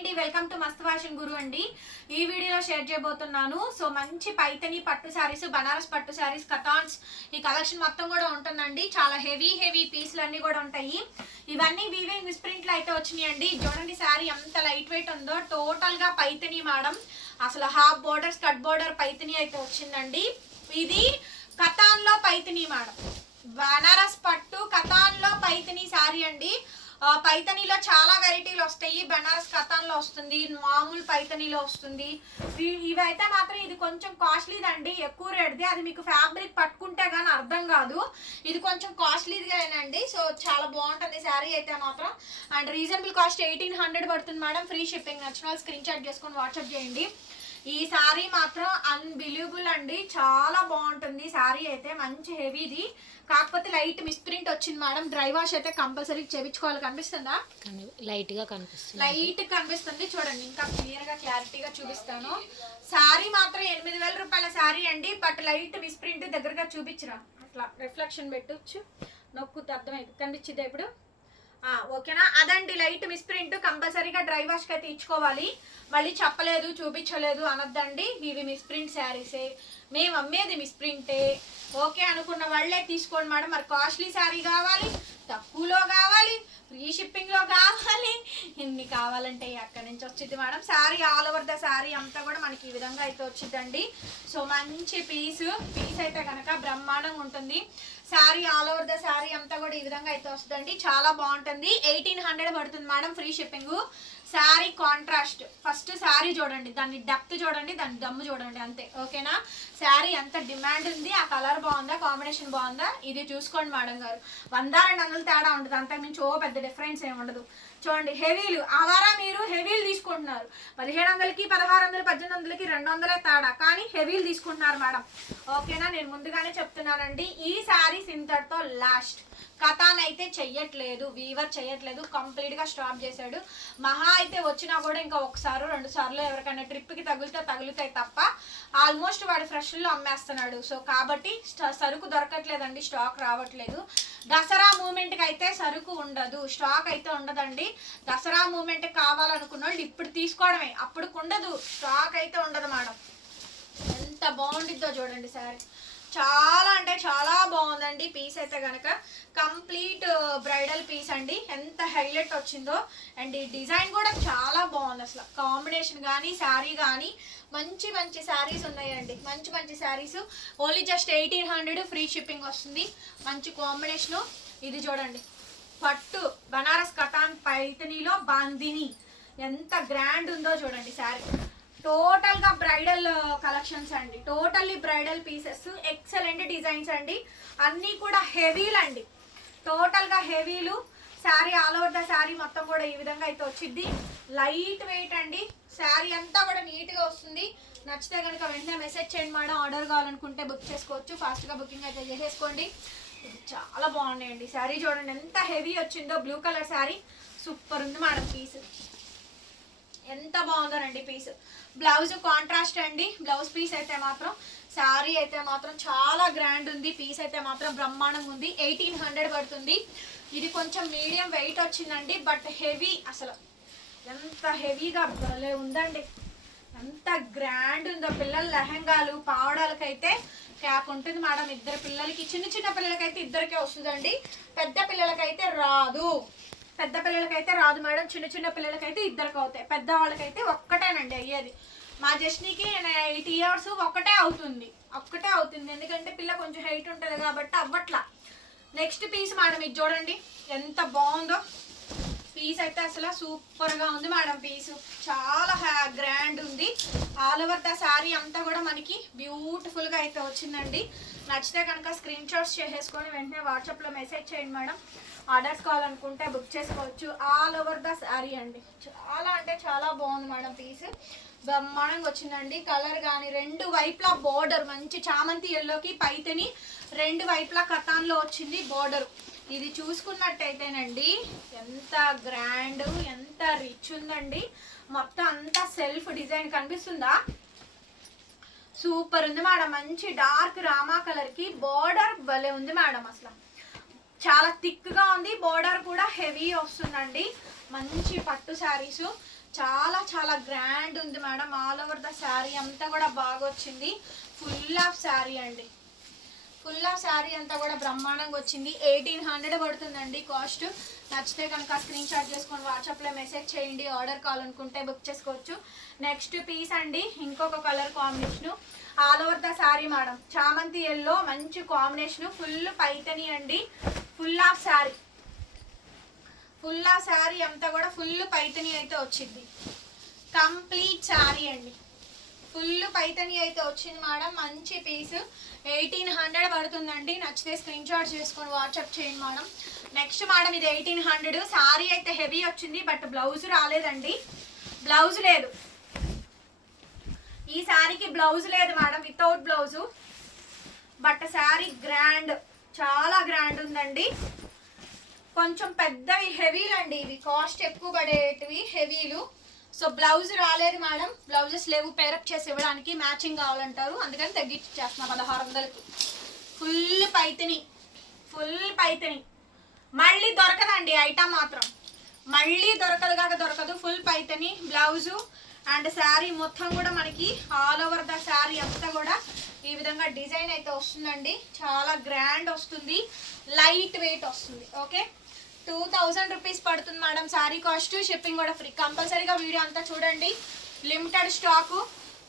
అండి welcome to Mast fashion guru అండి. ఈ వీడియోలో షేర్ చేయబోతున్నాను. సో మంచి పైతని పట్టు శారీస్ బనారస్ పట్టు శారీస్ కథాన్స్ ఈ కలెక్షన్ మొత్తం కూడా ఉంటుందండి. చాలా హెవీ హెవీ పీసులు అన్నీ కూడా ఉంటాయి. ఇవన్నీ వీవింగ్ మిస్ప్రింట్లు అయితే వచ్చినాయండి చూడండి శారీ ఎంత లైట్ వెయిట్ ఉందో టోటల్గా పైతని మేడం. అసలు half border skirt border Paithani అయితే వచ్చిందండి. ఇది కథాన్లో పైతని మేడం. బనారస్ పట్టు కథాన్లో పైతని శారీ అండి. పైతనీలో చాలా వెరైటీలు వస్తాయి. బెనారస్ కథాన్లో వస్తుంది. మామూలు పైతనీలో వస్తుంది. ఇవైతే మాత్రం ఇది కొంచెం కాస్ట్లీదండి. ఎక్కువ రేట్ది. అది మీకు ఫ్యాబ్రిక్ పట్టుకుంటే కానీ అర్థం కాదు. ఇది కొంచెం కాస్ట్లీదిగానండి సో చాలా బాగుంటుంది శారీ అయితే మాత్రం. And reasonable cost eighteen hundred పడుతుంది మేడం. Free shipping. నచ్చిన వాళ్ళు స్క్రీన్ షాట్ చేసుకొని వాట్సాప్ చేయండి. ఈ శారీ మాత్రం అన్బిలీవబుల్ అండి. చాలా బాగుంటుంది. శారీ అయితే మంచి హెవీది. కాకపోతే లైట్ మిస్ప్రింట్ వచ్చింది మేడం. డ్రై వాష్ అయితే కంపల్సరీ చేపించుకోవాలి. కనిపిస్తుందా? కానీ లైట్గా కనిపిస్తుంది. లైట్ కనిపిస్తుంది. చూడండి ఇంకా క్లియర్గా క్లారిటీగా చూపిస్తాను. శారీ మాత్రం ఎనిమిది వేల రూపాయల శారీ అండి. బట్ లైట్ మిస్ప్రింట్ దగ్గరగా చూపించరా అట్లా రిఫ్లెక్షన్ పెట్టొచ్చు. నొక్కుతే అర్థమైంది కనిపించింది ఇప్పుడు? ఓకేనా? అదండి లైట్ మిస్ప్రింట్ కంపల్సరీగా డ్రై వాష్కి అయితే ఇచ్చుకోవాలి మళ్ళీ చెప్పలేదు చూపించలేదు అనొద్దండి. ఇవి మిస్ప్రింట్ శారీసే. మేము అమ్మేది మిస్ప్రింటే ఓకే అనుకున్న వాళ్ళే తీసుకోండి మేడం. మరి కాస్ట్లీ శారీ కావాలి? తక్కువలో కావాలి ఫ్రీ షిప్పింగ్లో కావాలి. ఎన్ని కావాలంటే అక్కడి నుంచి వచ్చింది madam. Sari all over the sari అంతా కూడా మనకి ఈ విధంగా అయితే వచ్చిందండి సో మంచి పీస్. పీస్ అయితే కనుక బ్రహ్మాండంగా ఉంటుంది. Sari all over the sari అంతా కూడా ఈ విధంగా అయితే వస్తుందండి. చాలా బాగుంటుంది. ఎయిటీన్ హండ్రెడ్ పడుతుంది madam free shipping sari contrast. First sari చూడండి దాన్ని డెప్త్ చూడండి దాని దమ్ము చూడండి అంతే ఓకేనా? శారీ ఎంత డిమాండ్ ఉంది ఆ కలర్ బాగుందా కాంబినేషన్ బాగుందా ఇది చూసుకోండి మేడం గారు. వంద రెండు వందలు తేడా ఉంటుంది అంతకుమించి ఓ పెద్ద డిఫరెన్స్ ఏమి ఉండదు. చూడండి హెవీలు ఆవారా మీరు హెవీలు తీసుకుంటున్నారు. పదిహేడు వందలకి పదహారు వందలు పద్దెనిమిది వందలకి రెండు వందలే తేడా కానీ హెవీలు తీసుకుంటున్నారు మేడం. ఓకేనా? నేను ముందుగానే చెప్తున్నానండి ఈ శారీస్ ఇంతటితో లాస్ట్. కథానైతే చెయ్యట్లేదు వీవర్ చెయ్యట్లేదు కంప్లీట్గా స్టాప్ చేశాడు. మహా అయితే వచ్చినా కూడా ఇంకా ఒకసారి రెండు సార్లు ఎవరికైనా ట్రిప్కి తగిలితే తగులుతాయి తప్ప ఆల్మోస్ట్ వాడు ఫ్రెష్లో అమ్మేస్తున్నాడు. సో కాబట్టి సరుకు దొరకట్లేదండి స్టాక్ రావట్లేదు. దసరా మూమెంట్కి అయితే సరుకు ఉండదు. స్టాక్ అయితే ఉండదండి. దసరా మూమెంట్ కావాలనుకున్న వాళ్ళు ఇప్పుడు తీసుకోవడమే. అప్పుడు ఉండదు స్టాక్ అయితే ఉండదు మేడం. ఎంత బాగుండిద్దో చూడండి సారీ. చాలా అంటే చాలా బాగుందండి. పీస్ అయితే కనుక కంప్లీట్ uh, బ్రైడల్ పీస్ అండి. ఎంత హైలైట్ వచ్చిందో. అండ్ ఈ డిజైన్ కూడా చాలా బాగుంది అసలు. కాంబినేషన్ కానీ శారీ కానీ మంచి మంచి శారీస్ ఉన్నాయండి. మంచి మంచి saris only just eighteen hundred free shipping వస్తుంది. మంచి కాంబినేషను ఇది చూడండి. పట్టు బనారస్ కటాన్ పైతనీలో బాందిని. ఎంత గ్రాండ్ ఉందో చూడండి శారీ టోటల్గా బ్రైడల్ కలెక్షన్స్ అండి. Totally bridal pieces excellent designs అండి. అన్నీ కూడా హెవీలు అండి. టోటల్గా హెవీలు. Sari all over the sari మొత్తం కూడా ఈ విధంగా అయితే వచ్చింది. లైట్ వెయిట్ అండి. శారీ అంతా కూడా నీట్గా వస్తుంది. నచ్చితే కనుక వెంటనే మెసేజ్ చేయండి మేడం. ఆర్డర్ కావాలనుకుంటే బుక్ చేసుకోవచ్చు. ఫాస్ట్గా బుకింగ్ అయితే చేసేసుకోండి. ఇది చాలా బాగున్నాయండి. శారీ చూడండి ఎంత హెవీ వచ్చిందో. Blue colour sari. సూపర్ ఉంది మేడం పీస్. ఎంత బాగుందోనండి పీస్ బ్లౌజ్ కాంట్రాస్ట్ అండి. బ్లౌజ్ పీస్ అయితే మాత్రం శారీ అయితే మాత్రం చాలా గ్రాండ్ ఉంది. పీస్ అయితే మాత్రం బ్రహ్మాండంగా ఉంది. ఎయిటీన్ హండ్రెడ్ పడుతుంది. ఇది కొంచెం మీడియం వెయిట్ వచ్చిందండి బట్ హెవీ అసలు. ఎంత హెవీగా భలే ఉందండి. ఎంత గ్రాండ్ ఉందో పిల్లల లెహంగాలు పావడాలకైతే క్యాప్ ఉంటుంది మేడం ఇద్దరు పిల్లలకి చిన్న చిన్న పిల్లలకైతే ఇద్దరికే వస్తుందండి. పెద్ద పిల్లలకైతే రాదు. పెద్ద పిల్లలకైతే రాదు మేడం చిన్న చిన్న పిల్లలకైతే ఇద్దరికి అవుతాయి. పెద్ద వాళ్ళకైతే ఒక్కటేనండి అయ్యేది. మా జస్ట్నికి ఎయిట్ ఇయర్స్ ఒక్కటే అవుతుంది. ఒక్కటే అవుతుంది. ఎందుకంటే పిల్ల కొంచెం హైట్ ఉంటుంది కాబట్టి అవ్వట్లా. నెక్స్ట్ పీస్ మేడం ఇది చూడండి. ఎంత బాగుందో. పీస్ అయితే అసలు సూపర్గా ఉంది మేడం పీస్. చాలా గ్రాండ్ ఉంది. ఆల్ ఓవర్ ద శారీ అంతా కూడా మనకి బ్యూటిఫుల్గా అయితే వచ్చిందండి. నచ్చితే కనుక స్క్రీన్ షాట్స్ చేసేసుకొని వెంటనే వాట్సాప్లో మెసేజ్ చేయండి మేడం. ఆర్డర్స్ కావాలనుకుంటే బుక్ చేసుకోవచ్చు. ఆల్ ఓవర్ ద శారీ అండి. చాలా అంటే చాలా బాగుంది మేడం పీస్. బ్రహ్మాండంగా వచ్చిందండి. కలర్ కానీ రెండు వైపులా బార్డర్ మంచి చామంతి ఎల్లోకి పైతని రెండు వైపులా కథాన్లో వచ్చింది బార్డర్. ఇది చూసుకున్నట్టయితేనండి ఎంత గ్రాండ్ ఎంత రిచ్ ఉందండి. మొత్తం అంతా సెల్ఫ్ డిజైన్ కనిపిస్తుందా? సూపర్ ఉంది మేడం. మంచి డార్క్ రామా కలర్కి బార్డర్ భలే ఉంది మేడం అసలు. చాలా థిక్గా ఉంది. బోర్డర్ కూడా హెవీ వస్తుందండి. మంచి పట్టు శారీస్. చాలా చాలా గ్రాండ్ ఉంది madam. All over the sari అంతా కూడా బాగా వచ్చింది ఫుల్ ఆఫ్ శారీ అండి. ఫుల్ ఆఫ్ శారీ అంతా కూడా బ్రహ్మాండంగా వచ్చింది. ఎయిటీన్ హండ్రెడ్ పడుతుందండి కాస్ట్. నచ్చితే కనుక స్క్రీన్ షాట్ చేసుకొని వాట్సాప్లో మెసేజ్ చేయండి. ఆర్డర్ కావాలనుకుంటే బుక్ చేసుకోవచ్చు. నెక్స్ట్ పీస్ అండి. ఇంకొక colour combination. All over the sari madam. చామంతి ఎల్లో. మంచి కాంబినేషన్. ఫుల్ పైతని అండి. Full of sari. Full of sari అంతా కూడా ఫుల్ పైతని అయితే వచ్చింది. కంప్లీట్ శారీ అండి. ఫుల్ పైతని అయితే వచ్చింది మేడం. మంచి పీస్. ఎయిటీన్ హండ్రెడ్ పడుతుందండి. నచ్చితే స్క్రీన్ షాట్ చేసుకొని వాట్సాప్ చేయండి మేడం. నెక్స్ట్ మేడం ఇది ఎయిటీన్ హండ్రెడ్. శారీ అయితే హెవీ వచ్చింది బట్ బ్లౌజ్ రాలేదండి. బ్లౌజ్ లేదు. ఈ శారీకి బ్లౌజ్ లేదు madam without blouse. But sari grand. చాలా గ్రాండ్ ఉందండి. కొంచెం పెద్దవి హెవీలు అండి ఇవి. కాస్ట్ ఎక్కువ పడేటివి హెవీలు సో బ్లౌజ్ రాలేదు మేడం బ్లౌజెస్ లేవు. పేరప్ చేసి ఇవ్వడానికి మ్యాచింగ్ కావాలంటారు. అందుకని తగ్గించి చేస్తున్నా పదహారు వందలకి. ఫుల్ పైతిని. ఫుల్ పైతిని. మళ్ళీ దొరకదండి ఐటమ్ మాత్రం. మళ్ళీ దొరకదు కాక దొరకదు. Full Paithani blouse and sari మొత్తం కూడా మనకి ఆల్ ఓవర్ ద శారీ అంతా కూడా ఈ విధంగా డిజైన్ అయితే వస్తుందండి. చాలా గ్రాండ్ వస్తుంది. లైట్ వెయిట్ వస్తుంది. ఓకే టూ థౌజండ్ రూపీస్ పడుతుంది మేడం శారీ కాస్ట్. షిప్పింగ్ కూడా ఫ్రీ కంపల్సరీగా వీడియో అంతా చూడండి. లిమిటెడ్ స్టాకు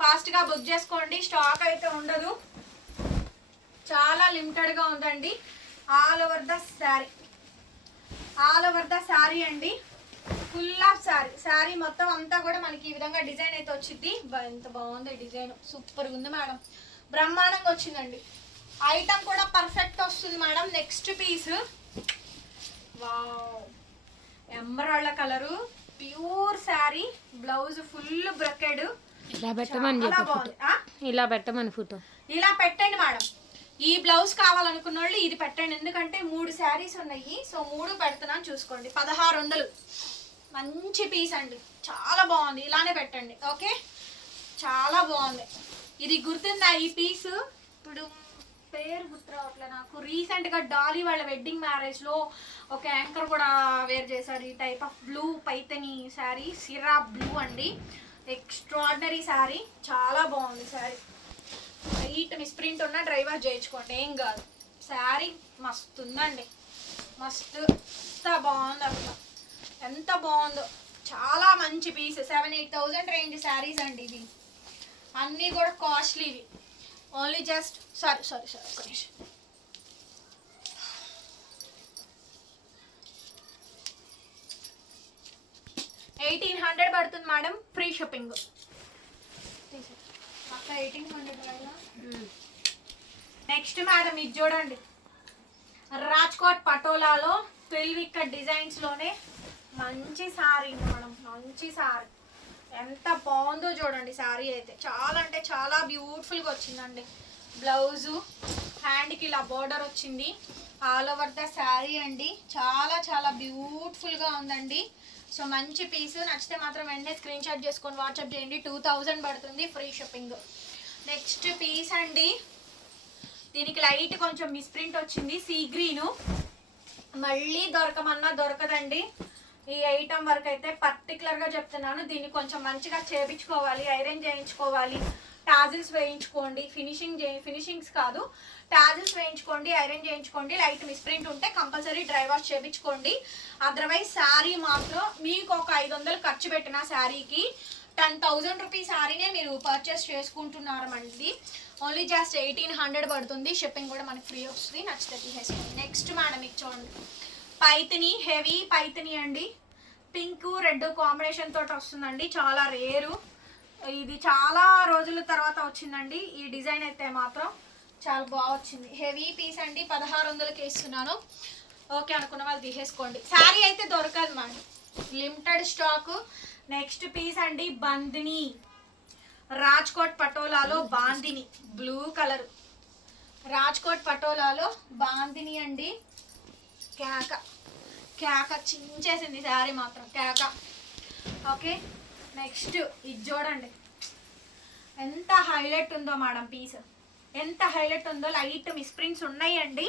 ఫాస్ట్గా బుక్ చేసుకోండి. స్టాక్ అయితే ఉండదు. చాలా లిమిటెడ్గా ఉందండి. All over the sari all over the sari అండి. ఫుల్ ఆఫ్ శారీ శారీ మొత్తం అంతా కూడా మనకి ఈ విధంగా డిజైన్ అయితే వచ్చింది ఎంత బాగుంది డిజైన్. సూపర్గా ఉంది మేడం. బ్రహ్మాండంగా వచ్చిందండి. ఐటమ్ కూడా పర్ఫెక్ట్ వస్తుంది madam. Next piece wow ఎంబరాళ్ళ colour pure sari blouse full brocade ఇలా పెట్టమని? ఇలా పెట్టమని ఫోటో ఇలా పెట్టండి మేడం. ఈ బ్లౌజ్ కావాలనుకున్న వాళ్ళు ఇది పెట్టండి. ఎందుకంటే మూడు శారీస్ ఉన్నాయి. సో మూడు పెడుతున్నాను చూసుకోండి. పదహారు వందలు. మంచి పీస్ అండి. చాలా బాగుంది. ఇలానే పెట్టండి. ఓకే చాలా బాగుంది. ఇది గుర్తుందా ఈ పీస్ ఇప్పుడు పేరు గుర్తురావట్లే నాకు. నాకు రీసెంట్గా డాలీ వాళ్ళ వెడ్డింగ్ మ్యారేజ్లో ఒక యాంకర్ కూడా వేర్ చేశారు. ఈ type of blue Paithani sari సిరా బ్లూ అండి. ఎక్స్ట్రాడినరీ శారీ చాలా బాగుంది శారీ వైట్ మిస్ప్రింట్ ఉన్న డ్రైవర్ చేయించుకోండి. ఏం కాదు. శారీ మస్తు ఉందండి. మస్తు ఎంత బాగుంది అసలు. ఎంత బాగుందో. చాలా మంచి piece seven eight thousand range saris అండి ఇది. అన్నీ కూడా కాస్ట్లీవి only just sorry sorry sorry ఒక నిమిషం. ఎయిటీన్ హండ్రెడ్ పడుతుంది madam free shipping eighteen hundred next madam ఇది చూడండి. రాజ్కోట్ పటోలాలో పెళ్ళిక్క డిజైన్స్లోనే మంచి సారీ మేడం మంచి సారీ ఎంత బాగుందో చూడండి శారీ అయితే. చాలా అంటే చాలా బ్యూటిఫుల్గా వచ్చిందండి. బ్లౌజు హ్యాండ్కి ఇలా బోర్డర్ వచ్చింది. ఆల్ ఓవర్ ద శారీ అండి. చాలా చాలా బ్యూటిఫుల్గా ఉందండి. సో మంచి పీస్ నచ్చితే మాత్రం వెంటనే స్క్రీన్ షాట్ చేసుకొని వాట్సాప్ చేయండి. టూ థౌజండ్ పడుతుంది ఫ్రీ షిప్పింగ్ నెక్స్ట్ పీస్ అండి. దీనికి లైట్ కొంచెం మిస్ప్రింట్ వచ్చింది. సీ గ్రీను మళ్ళీ దొరకమన్నా దొరకదండి. ఈ ఐటమ్ వరకు అయితే పర్టికులర్గా చెప్తున్నాను. దీన్ని కొంచెం మంచిగా చేపించుకోవాలి ఐరన్ చేయించుకోవాలి టాజిల్స్ వేయించుకోండి. ఫినిషింగ్ చే ఫినిషింగ్స్ కాదు. టాజిల్స్ వేయించుకోండి ఐరన్ చేయించుకోండి లైట్ మిస్ప్రింట్ ఉంటే కంపల్సరీ డ్రై వాష్ చేయించుకోండి అదర్వైజ్ శారీ మాత్రం మీకు ఒక ఐదు వందలు ఖర్చు పెట్టిన శారీకి టెన్ థౌజండ్ రూపీస్ శారీనే మీరు పర్చేస్ చేసుకుంటున్నారమండి ఓన్లీ జస్ట్ ఎయిటీన్ హండ్రెడ్ పడుతుంది. షిప్పింగ్ కూడా మనకి ఫ్రీ వస్తుంది. నచ్చితే తీసేసుకోండి. నెక్స్ట్ మేడం ఇచ్చోండి. పైతిని హెవీ పైతిని అండి. పింక్ రెడ్ కాంబినేషన్ తోటి వస్తుందండి. చాలా రేరు. ఇది చాలా రోజుల తర్వాత వచ్చిందండి. ఈ డిజైన్ అయితే మాత్రం చాలా బాగా వచ్చింది. హెవీ పీస్ అండి. పదహారు వందలకి ఇస్తున్నాను. ఓకే అనుకున్న వాళ్ళు తీసేసుకోండి. శారీ అయితే దొరకదు madam limited stock next piece అండి బందిని. రాజ్కోట్ పటోలాలో బాందిని. బ్లూ కలర్ రాజ్కోట్ పటోలాలో బాందిని అండి. కేక. కేక చించేసింది శారీ మాత్రం కేక. ఓకే నెక్స్ట్ ఇది చూడండి. ఎంత హైలైట్ ఉందో మేడం పీస్. ఎంత హైలైట్ ఉందో లైట్ మిస్ప్రింట్స్ ఉన్నాయండి.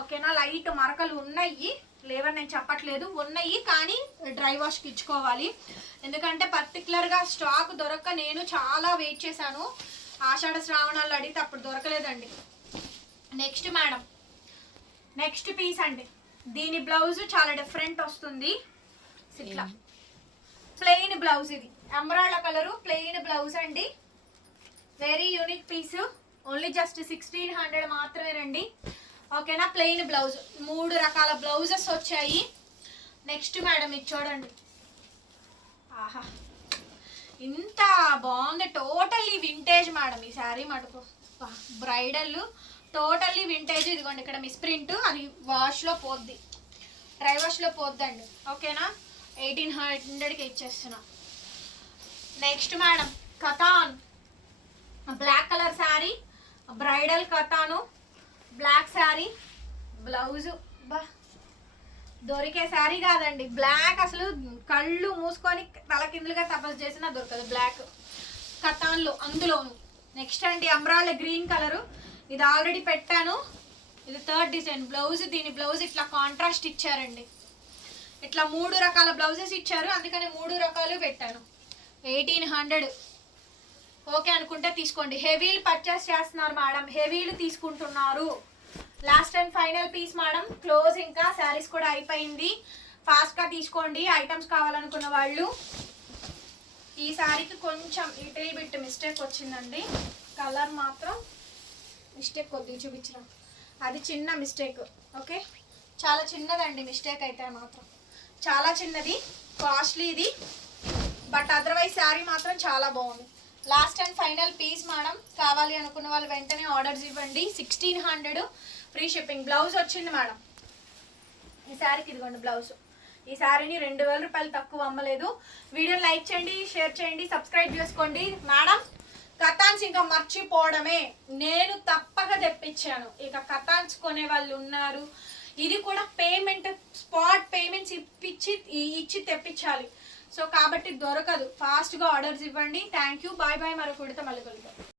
ఓకేనా లైట్ మరకలు ఉన్నాయి. లేవని నేను చెప్పట్లేదు ఉన్నాయి కానీ డ్రై వాష్కి ఇచ్చుకోవాలి. ఎందుకంటే పర్టికులర్గా స్టాక్ దొరక్క నేను చాలా వెయిట్ చేశాను. ఆషాఢ శ్రావణాలు అడిగితే అప్పుడు దొరకలేదండి. నెక్స్ట్ మేడం నెక్స్ట్ పీస్ అండి. దీని బ్లౌజ్ చాలా డిఫరెంట్ వస్తుంది. ఇట్లా ప్లెయిన్ బ్లౌజ్ ఇది. అంబ్రాళ్ళ కలరు ప్లెయిన్ బ్లౌజ్ అండి. Very unique piece only just sixteen hundred మాత్రమే రండి. ఓకేనా ప్లెయిన్ బ్లౌజ్. మూడు రకాల బ్లౌజెస్ వచ్చాయి. నెక్స్ట్ మేడం ఇది చూడండి. ఆహా. ఇంత బాగుంది. టోటల్లీ వింటేజ్ మేడం ఈ శారీ మటుకు. బ్రైడల్ టోటల్లీ వింటేజ్ ఇదిగోండి ఇక్కడ మిస్ ప్రింట్ అది వాష్లో పోద్ది. డ్రై వాష్లో పోద్దండి. ఓకేనా? ఎయిటీన్ హండ్రెడ్కి ఇచ్చేస్తున్నా. Next madam Katan black colour sari bridal Katan black sari blouse బా. దొరికే శారీ కాదండి. బ్లాక్ అసలు కళ్ళు మూసుకొని తలకిందులుగా తపస్సు చేసినా దొరకదు. బ్లాక్ కథాన్లో అందులోను. నెక్స్ట్ అండి అమ్రాళ్ళ గ్రీన్ కలరు ఇది ఆల్రెడీ పెట్టాను. ఇది థర్డ్ డిజైన్ బ్లౌజ్ దీని బ్లౌజ్ ఇట్లా కాంట్రాస్ట్ ఇచ్చారండి. ఇట్లా మూడు రకాల బ్లౌజెస్ ఇచ్చారు. అందుకని మూడు రకాలు పెట్టాను. ఎయిటీన్ హండ్రెడ్ ఓకే అనుకుంటే తీసుకోండి. హెవీలు పర్చేస్ చేస్తున్నారు మేడం హెవీలు తీసుకుంటున్నారు. Last and final piece madam close ఇంకా శారీస్ కూడా అయిపోయింది. ఫాస్ట్గా తీసుకోండి. ఐటమ్స్ కావాలనుకున్న వాళ్ళు. ఈ శారీకి కొంచెం లిటిల్ బిట్ మిస్టేక్ వచ్చిందండి. కలర్ మాత్రం మిస్టేక్ కొద్దిగా చూపించడం అది చిన్న మిస్టేక్ ఓకే? చాలా చిన్నదండి మిస్టేక్ అయితే మాత్రం. చాలా చిన్నది కాస్ట్లీ ఇది బట్ అదర్వైజ్ శారీ మాత్రం చాలా బాగుంది. Last and final piece madam కావాలి అనుకున్న వాళ్ళు వెంటనే ఆర్డర్స్ ఇవ్వండి. Sixteen hundred free shipping. Blouse వచ్చింది మేడం. ఈ శారీకి ఇదిగోండి బ్లౌజ్. ఈ శారీని రెండు వేల రూపాయలు తక్కువ అమ్మలేదు. వీడియో లైక్ చేయండి షేర్ చేయండి సబ్స్క్రైబ్ చేసుకోండి. మేడం కథాన్స్ ఇంకా మర్చిపోవడమే. నేను తప్పక తెప్పించాను. ఇక కథాన్స్ కొనే వాళ్ళు ఉన్నారు. ఇది కూడా పేమెంట్ స్పాట్ పేమెంట్స్ ఇప్పించి ఇచ్చి తెప్పించాలి. సో కాబట్టి దొరకదు. ఫాస్ట్గా ఆర్డర్స్ ఇవ్వండి. థ్యాంక్ యూ బాయ్ బాయ్ మరొక విడత మళ్ళీ కలుగుతాం